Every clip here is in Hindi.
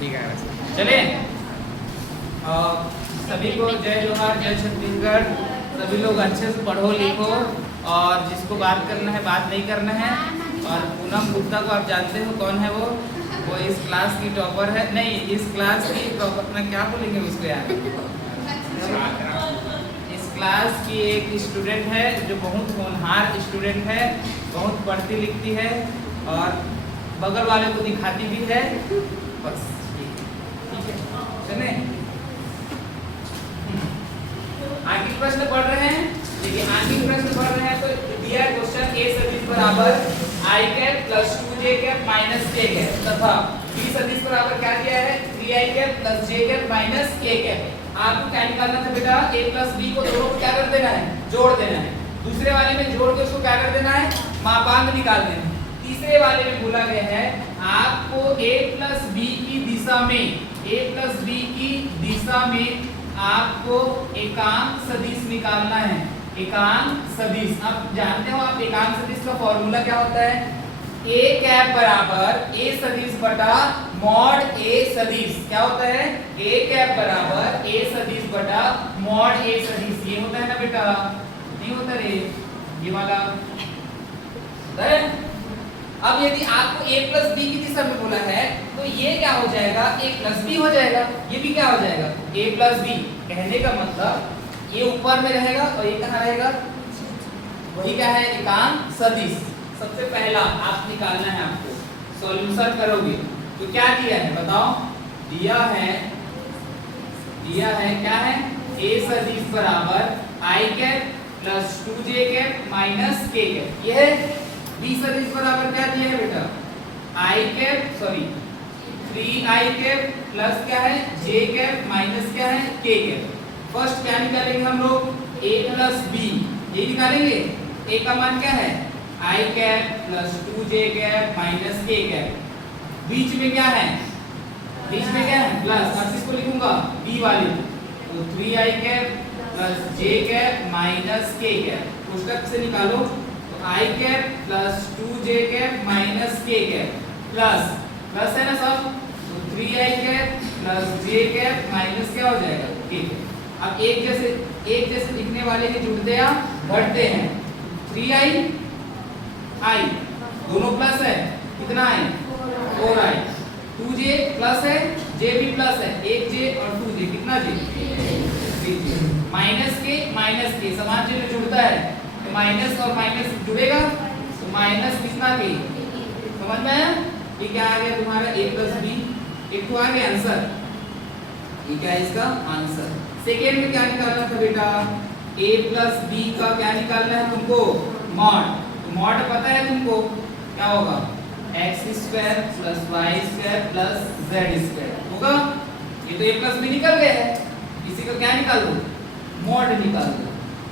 ठीक है चले। सभी को जय जोहार, जय छत्तीसगढ़। सभी लोग अच्छे से पढ़ो लिखो और जिसको बात करना है बात नहीं करना है। और पूनम गुप्ता को आप जानते हो कौन है वो इस क्लास की टॉपर है। नहीं, इस क्लास की टॉपर में क्या बोलेंगे उसको यार, इस क्लास की एक स्टूडेंट है जो बहुत होनहार स्टूडेंट है, बहुत पढ़ती लिखती है और बगल वाले को दिखाती भी है। बस ठीक है चले। आगे प्रश्न पढ़ रहे हैं। देखिए आगे प्रश्न पढ़ रहे हैं तो दिया क्वेश्चन ए सदिश बराबर i cap plus 2j cap minus k cap तथा b सदिश बराबर क्या दिया है 3i cap plus j cap minus k cap. आपको क्या निकालना था बेटा, a प्लस b को दोनों को क्या कर देना है, जोड़ देना है। दूसरे वाले में जोड़ के उसको क्या कर देना है, मापांक निकाल देना है। तीसरे वाले में बोला गया है आपको a प्लस b की दिशा में आपको एकांक सदिश निकालना है। एकांक सदिश आप जानते हो, आप एकांक सदिश का फॉर्मूला क्या होता है, a कैप बराबर a सदिश बटा मॉड a सदिश। क्या होता है, a कैप बराबर a सदिश बटा मॉड a सदिश। ये होता है ना बेटा, नहीं होता रे ये वाला होता है। अब यदि आपको a प्लस b की दिशा में बोला है तो ये क्या हो जाएगा, a प्लस b हो जाएगा। ये भी क्या हो जाएगा, a प्लस b। कहने का मतलब ये ऊपर में रहेगा और ये कहाँ रहेगा, वही क्या है, एकांक सदिश। सबसे पहला आप निकालना है, आपको सॉल्यूशन करोगे तो क्या दिया है बताओ। दिया है क्या है, a सदिश बराबर i cap plus 2j cap minus k cap. ये है b सदिश बराबर क्या दिया है बेटा, i cap 3i cap plus क्या है j कैप माइनस क्या है k कैप। फर्स्ट क्या निकालेंगे हम लोग, a प्लस b, ये निकालेंगे। a का मान क्या है i cap plus 2j cap minus k cap. बीच में क्या है, प्लस, अब इसको लिखूंगा b वाले तो 3i cap plus j cap minus k cap. पुस्तक से निकालो तो i cap plus 2j cap minus k cap plus है ना सब, तो 3i cap plus j cap minus क्या हो जाएगा k कैप। अब एक जैसे दिखने वाले ही जुड़ते या बढ़ते हैं। 3i i दोनों प्लस है, कितना है 4i। 2j प्लस है, j भी प्लस है, 1j और 2j कितना j, 3j। माइनस के समान चिन्ह जुड़ता है तो माइनस और माइनस जुड़ेगा तो माइनस कितना के, समझ में आया। ये क्या आ गया तुम्हारा a प्लस b, एक तो आ गया आंसर। ये क्या है इसका आंसर। सेकेंड में क्या निकालना था बेटा, a प्लस b का क्या निकालना है तुमको, मॉड। तो मॉड पता है तुमको क्या होगा, x square plus y square plus z square होगा। ये तो a प्लस b निकल गया है, इसी का क्या निकाल दो, मॉड निकाल दो।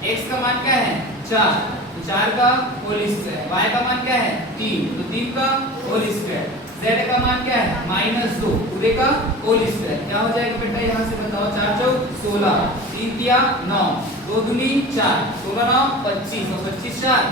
x का मान क्या है 4, तो 4 का होल स्क्वायर। y का मान क्या है 3, तो 3 का होल स्क्वायर। z का मान क्या है -2, पूरे का होल स्क्वायर। क्या हो जाएगा बेटा, यहाँ से बताओ, 4 चौक 16, 3 तिया 9, 2 दूनी 4, 16 9 25 और 25 4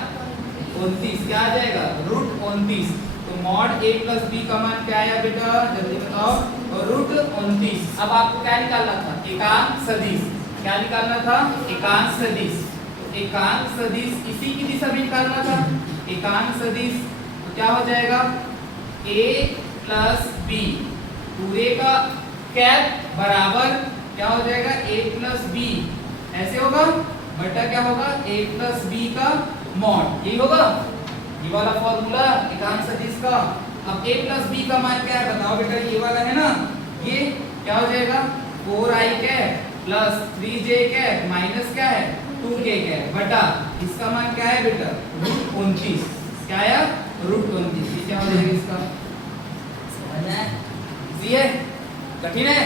29। क्या आ जाएगा √29। तो मॉड a प्लस b का मान क्या आया बेटा, जल्दी बताओ, √29। अब आपको क्या निकालना था, एकांक सदिश। क्या निकालना था, एकांक सदिश। तो एकांक सदिश इसी की दिशा में निकालना था, एकांक सदिश। तो क्या हो जाएगा a प्लस b पूरे का कैप बराबर क्या हो जाएगा a प्लस b, ऐसे होगा बटा क्या होगा a प्लस b का मॉड। यही होगा ये वाला फॉर्मूला एकांक सदिश का। अब a प्लस b का मान क्या है बताओ बेटा, ये वाला है ना, ये क्या हो जाएगा 4i cap plus 3j cap minus क्या है 2k कैप बटा इसका मान क्या है बेटा √29। क्या आया √29। ये क्या हो जाएगा इसका, समझना है, इजी है, कठिन है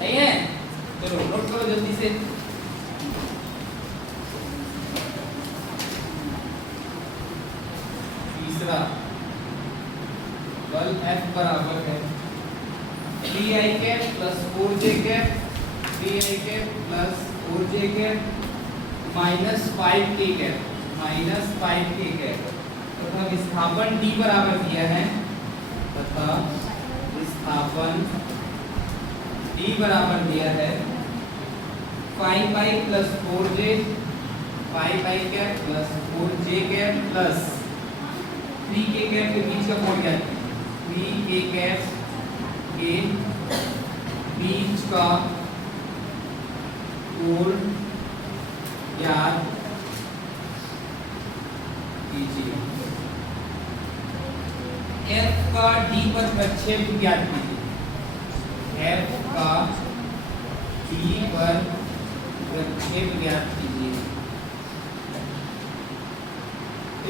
नहीं है, चलो नोट करो जल्दी से। तीसरा बल F बराबर है 3i cap plus 4j cap, 3i cap plus 4j cap minus 5k cap तथा विस्थापन d बराबर दिया है, तथा विस्थापन d बराबर दिया है 5i plus 4j 5i cap plus 4j cap plus 3k cap के बीच का कोण क्या है 3k कैप के बीच का कोण ज्ञात कीजिए। f का d पर प्रक्षेप ज्ञात कीजिए। f का d पर प्रक्षेप ज्ञात कीजिए।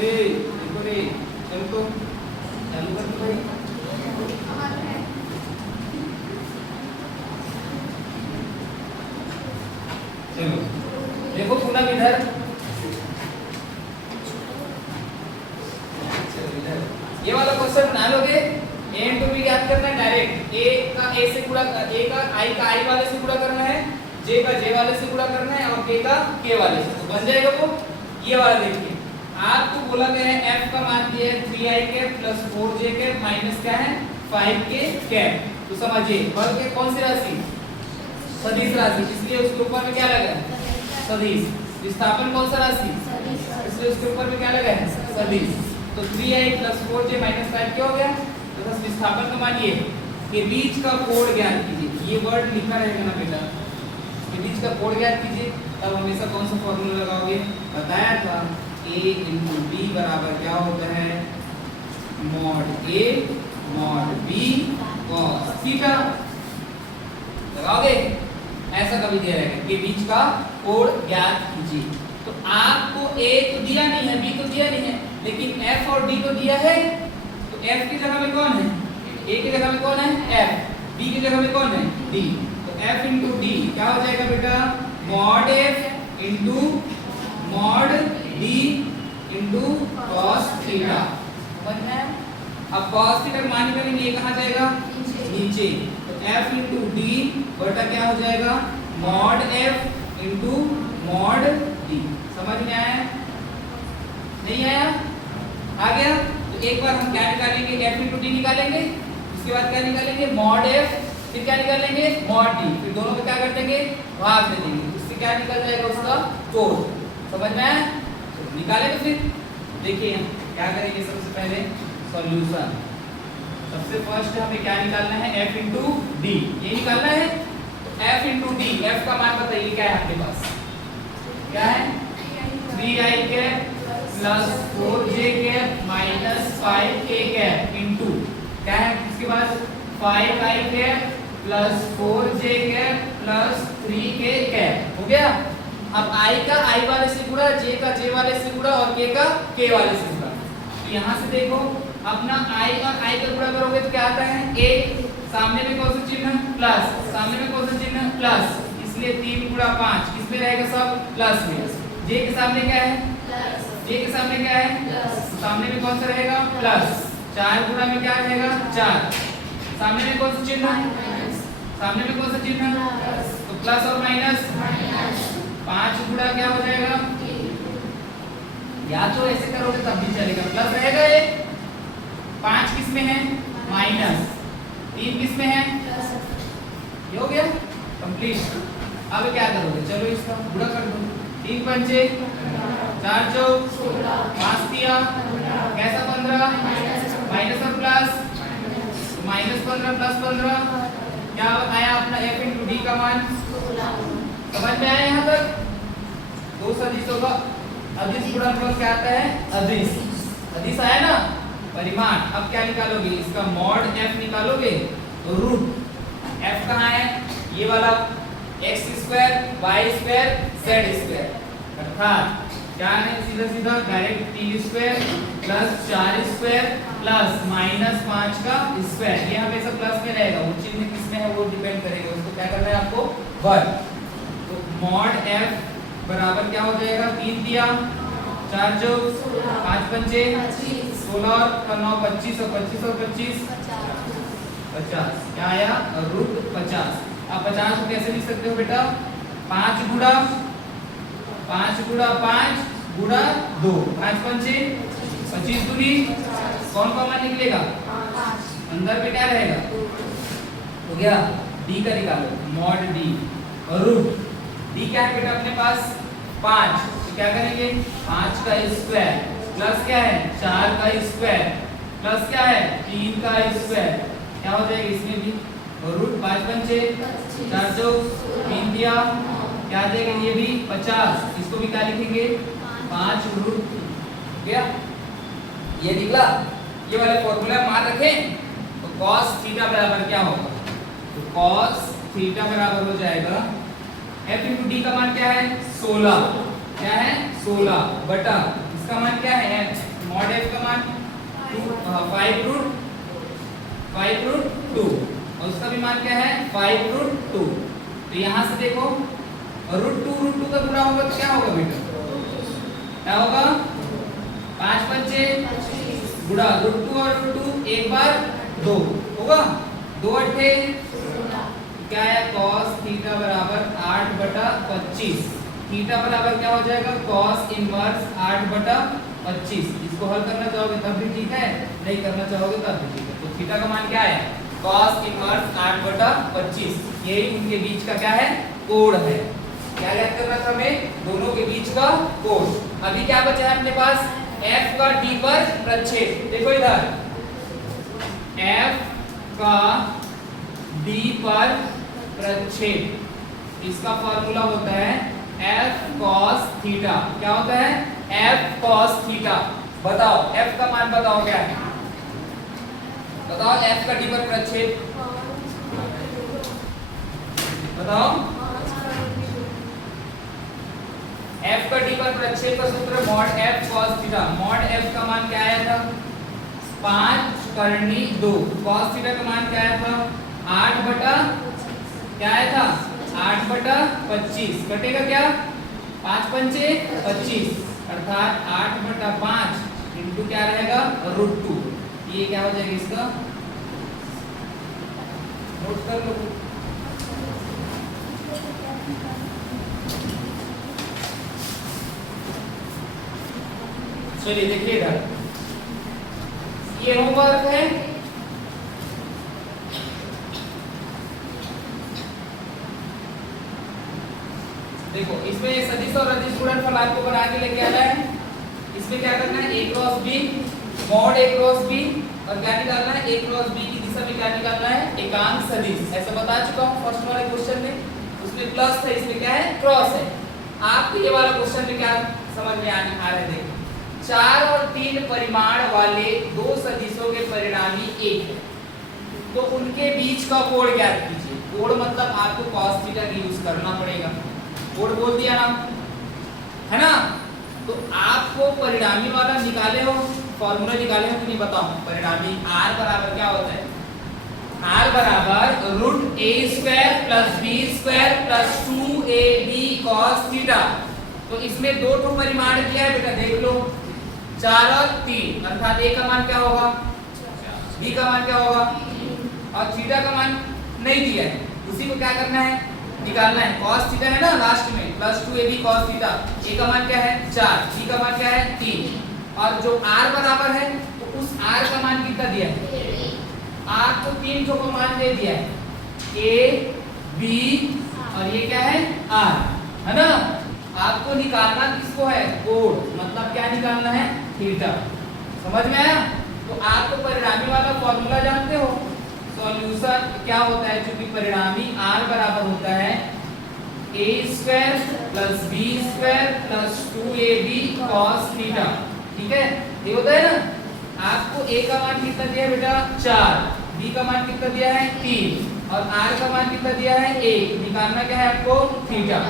देखो रे चलो तो चालू कर दो भाई। चलो देखो पूनम इधर ये वाला क्वेश्चन बना लोगे a इनटू b याद करना है डायरेक्ट a का a से गुणा a का i वाले से गुणा करना है j का j वाले से गुणा करना है और k का k वाले से तो बन जाएगा वो ये वाला देखिए आपको बोला गया है f का मान दिया है 3i cap plus 4j cap minus क्या है 5k कैप तो समझिए बल के कौन सी राशि सदिश राशि इसलिए उसके ऊपर में क्या लगा है सदिश विस्थापन कौन सा राशि इसलिए उसके ऊपर में क्या लगा है सदिश तो 3i प्लस 4j माइनस 5 क्या हो गया तो बस विस्थापन का मान ये के बीच का कोण ज्ञात कीजिए। ये वर्ड लिखा रहेगा ना बेटा के बीच का कोण ज्ञात कीजिए तब हमेशा कौन सा फॉर्मूला लगाओगे बताया था a into b बराबर क्या होता है mod a mod b cos theta लगाओगे ऐसा कभी दिया रहेगा के बीच का कोण ज्ञात कीजिए। तो आपको a तो दिया नहीं है b तो दिया नहीं है लेकिन f और d तो दिया है तो f की जगह में कौन है a की जगह में कौन है f b की जगह में कौन है d तो f into d क्या हो जाएगा बेटा mod f into mod d into cos theta समझ में आया। अब cos थीटा मान निकालेंगे ये कहां जाएगा नीचे तो f into d बटा क्या हो जाएगा mod f into mod d समझ में आया नहीं आया आ गया तो एक बार हम क्या निकालेंगे f into d निकालेंगे उसके बाद क्या निकालेंगे mod f फिर क्या निकालेंगे mod d फिर दोनों को क्या कर देंगे भाग दे देंगे उससे क्या निकल जाएगा उसका कोण समझ में आया तो निकालेंगे फिर देखिए क्या करेंगे सबसे पहले सॉल्यूशन सबसे फर्स्ट हमें क्या निकालना है f into d ये निकालना है तो f into d f का मान बताइए क्या है आपके पास क्या है 3i cap plus 4j cap minus 5k cap into क्या है इसके पास 5i cap plus 4j cap plus 3k cap हो गया। अब i का i वाले से गुणा j का j वाले से गुणा और k का k वाले से गुणा तो यहाँ से देखो अपना i और i का गुणा करोगे तो क्या आता है a सामने में कौन सा चिन्ह प्लस सामने में कौन सा चिन्ह प्लस इसलिए 3 गुणा 5 किसमें रहेगा सब प्लस में j के सामने क्या है प्लस j के सामने क्या है प्लस सामने में कौन सा रहेगा प्लस 4 गुणा में क्या रहेगा 4 सामने में कौन सा चिन्ह सामने में कौन सा चिन्ह तो प्लस और माइनस 5 गुणा क्या हो जाएगा या तो ऐसे करोगे तब भी चलेगा प्लस रहेगा ये 5 किस में है माइनस 3 किस में है ये हो गया कंप्लीट। अब क्या करोगे चलो इसका गुणा कर दो 3 पंचे 4 चौक 5 दिया कैसा 15 माइनस और प्लस माइनस 15 प्लस 15 क्या आया अपना f into d का मान समझ में आया यहाँ तक दो सदिशों का अदिश गुणनफल क्या आता है अदिश अदिश आया ना परिमाण। अब क्या निकालोगे इसका मॉड f निकालोगे तो रूट f कहाँ है ये वाला x square y square z square अर्थात क्या है सीधा सीधा direct t square plus 4 square plus minus 5 का स्क्वायर ये हमेशा प्लस में रहेगा वो चिन्ह किसमें है वो डिपेंड करेगा उसको क्या करना है आपको वर्ग तो मॉड f बराबर क्या हो जाएगा 3 दिया 4 जो 5 पंचे 16 और 9 25 और 25 और 25 50 क्या आया रूट 50। आप 50 को कैसे लिख सकते हो बेटा 5 गुणा 5 गुणा 2 5 पंचे 25 दूनी कौन कॉमन निकलेगा अंदर पे क्या रहेगा हो गया डी का निकालो, मॉड डी रूट डी क्या है बेटा अपने पास 5, तो क्या करेंगे 5 का स्क्वायर प्लस क्या है 4 का स्क्वायर प्लस क्या है 3 का स्क्वायर, क्या हो जाएगा इसमें भी रूट 5 पंचे 4 चौक 3 दिया, क्या आ जाएगा ये भी 50, इसको भी क्या लिखेंगे 5 रूट गया, ये निकला। ये वाले फॉर्मूला मान रखें तो cos थीटा बराबर क्या होगा, तो cos थीटा बराबर हो जाएगा f इंटू डी का मान क्या है 16, क्या है 16 बटा इसका मान क्या है f, मॉड f का मान 5 रूट 2 और उसका भी मान क्या है 5 रूट 2। तो यहाँ से देखो रूट 2 का पूरा होगा तो क्या होगा बेटा, क्या होगा 5 पंचे गुणा रूट 2 और रूट 2 एक बार 2 होगा, 2 अट्ठे क्या है cos थीटा बराबर 8 बटा 25, थीटा बराबर क्या हो जाएगा cos इनवर्स 8 बटा 25। इसको हल करना चाहोगे तब भी ठीक है, नहीं करना चाहोगे तब भी ठीक है। तो थीटा का मान क्या है cos इनवर्स 8 बटा 25, यही उनके बीच का क्या है कोण है। क्या याद करना था हमें, दोनों के बीच का कोण। अभी क्या बचा है अपने पास f का d पर प्रक्षेप, देखो इधर f का d पर प्रक्षेप, इसका फॉर्मूला होता है f cos थीटा, क्या होता है f cos थीटा। बताओ f का मान बताओ क्या है, बताओ f का d पर प्रक्षेप बताओ, f का d पर प्रक्षेप का सूत्र mod f cos theta, mod f का मान क्या आया था 5 करनी 2, cos थीटा का मान क्या आया था 8 बटा क्या आया था 8 बटा 25, कटेगा क्या 5 पंचे 25 अर्थात 8 बटा 5 इंटू क्या रहेगा रूट 2, ये क्या हो जाएगा इसका नोट कर लो। चलिए देखिए इधर ये होमवर्क है, देखो इसमें सदिश और अदिश गुणनफल आपको बना के लेके आना है। इसमें क्या करना है a cross b mod a cross b और क्या निकालना है a क्रॉस b की दिशा में क्या निकालना है एकांक सदिश, ऐसा बता चुका हूं फर्स्ट वाले क्वेश्चन में, उसमें प्लस है इसमें क्या है क्रॉस है। आपको ये वाला क्वेश्चन में क्या समझ में आ रहे थे, 4 और 3 परिमाण वाले दो सदिशों के परिणामी एक है, तो उनके बीच का कोण ज्ञात कीजिए। कोण मतलब आपको cos थीटा का यूज करना पड़ेगा, कोण बोल दिया ना है ना। तो आपको परिणामी वाला निकाले हो, फॉर्मूला निकाले हो कि नहीं बताओ, परिणामी r बराबर क्या होता है, r बराबर root a square plus b square plus 2ab cos theta. तो इसमें दो ठो परिमाण दिया है बेटा, देख लो 4 और 3, अर्थात a का मान क्या होगा b का मान क्या होगा और थीटा का मान नहीं दिया है, उसी को क्या करना है निकालना है। cos थीटा है ना लास्ट में plus 2ab cos theta, a का मान क्या है 4, b का मान क्या है 3 और जो r बराबर है तो उस r का मान कितना दिया है, r को 3 ठो को मान दे दिया है a b और ये क्या है r है ना। आपको निकालना किसको है कोण, मतलब क्या निकालना है थीटा, समझ में आया। तो आपको परिणामी वाला फॉर्मूला जानते हो, सॉल्यूशन क्या होता है, क्योंकि परिणामी r बराबर होता है a square plus b square plus 2ab cos theta, ठीक है ये होता है ना। आपको a का मान कितना दिया है बेटा 4, b का मान कितना दिया है 3 और r का मान कितना दिया है 1, निकालना क्या है आपको थीटा।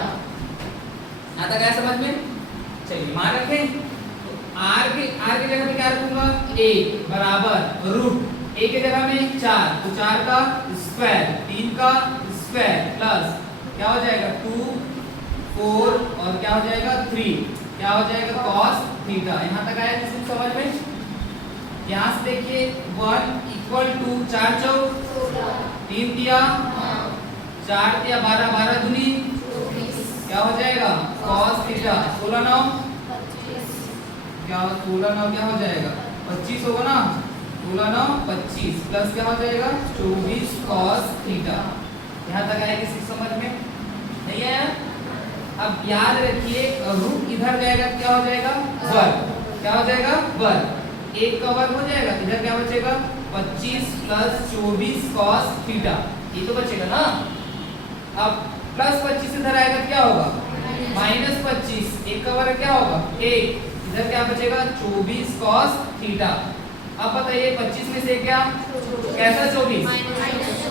आता क्या समझ में, चलिए मान रखें तो r के जगह पे क्या रखूंगा a बराबर रूट a के जगह में 4, तो 4 का स्क्वायर 3 का स्क्वायर प्लस क्या हो जाएगा 2 4 और क्या हो जाएगा 3, क्या हो जाएगा cos थीटा। यहाँ तक आया किसी समझ में। यहाँ से देखिए 1 इक्वल टू 4 चौक 3 दिया 4 दिया 12 12 दूनी क्या हो जाएगा cos थीटा, 16 9 क्या 16 9 क्या हो जाएगा 25 होगा ना, 16 9 25 प्लस क्या हो जाएगा 24 cos थीटा। यहाँ तक आया किसी समझ में नहीं आया? अब याद रखिए रूट इधर जाएगा क्या हो जाएगा वर्ग, क्या हो जाएगा वर्ग, एक का वर्ग हो जाएगा, इधर क्या बचेगा 25 प्लस 24 cos थीटा, ये तो बचेगा ना। अब प्लस 25 इधर आएगा क्या होगा माइनस 25, एक का वर्ग क्या होगा 1, इधर क्या बचेगा 24 cos थीटा। अब बताइए 25 में से क्या कैसा 24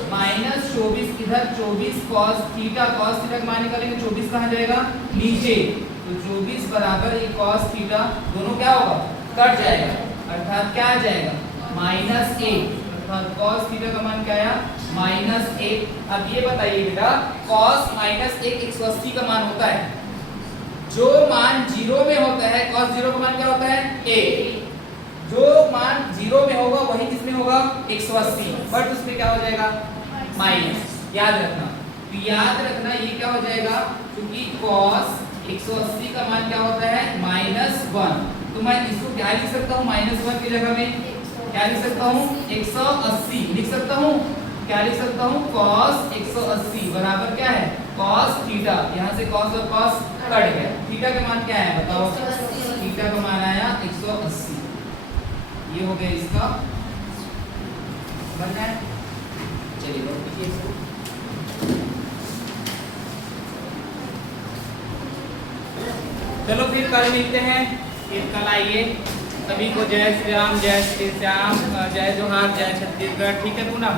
माइनस 24, इधर 24 cos थीटा का मान निकालेंगे 24 कहाँ जाएगा नीचे, तो 24 बराबर ये cos थीटा दोनों क्या होगा कट जाएगा, अर्थात क्या आ जाएगा -1, अर्थात cos थीटा का मान क्या आया -1। अब ये बताइए बेटा cos -1 180 का मान होता है, जो मान 0 में होता है cos 0 का मान क्या होता है 1, जो मान 0 में होगा वही किसमें होगा 180, बट उसमें क्या हो जाएगा माइनस, याद रखना। तो याद रखना ये क्या हो जाएगा, क्योंकि cos 180 का मान क्या होता है -1, तो मैं इसको क्या लिख सकता हूँ -1 की जगह में क्या लिख सकता हूँ 180 लिख सकता हूँ, क्या लिख सकता हूँ cos 180 बराबर क्या है cos थीटा, यहाँ से cos और cos कट गया, थीटा का मान क्या है बताओ, थीटा का मान आया 180, ये हो गया इसका बनना है। चलिए लिखिए इसको, चलो फिर कल मिलते हैं, फिर कल आइए। सभी को जय श्री राम, जय श्री श्याम, जय जोहार, जय छत्तीसगढ़। ठीक है पूनम,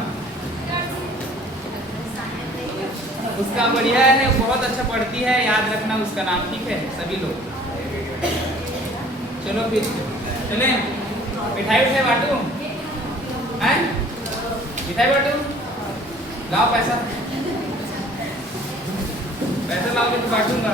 उसका बढ़िया है, बहुत अच्छा पढ़ती है, याद रखना उसका नाम, ठीक है सभी लोग। चलो फिर चले, मिठाई उठाई बांटू हैं, मिठाई बांटू, लाओ पैसा, पैसा लाओगे तो बांटूंगा।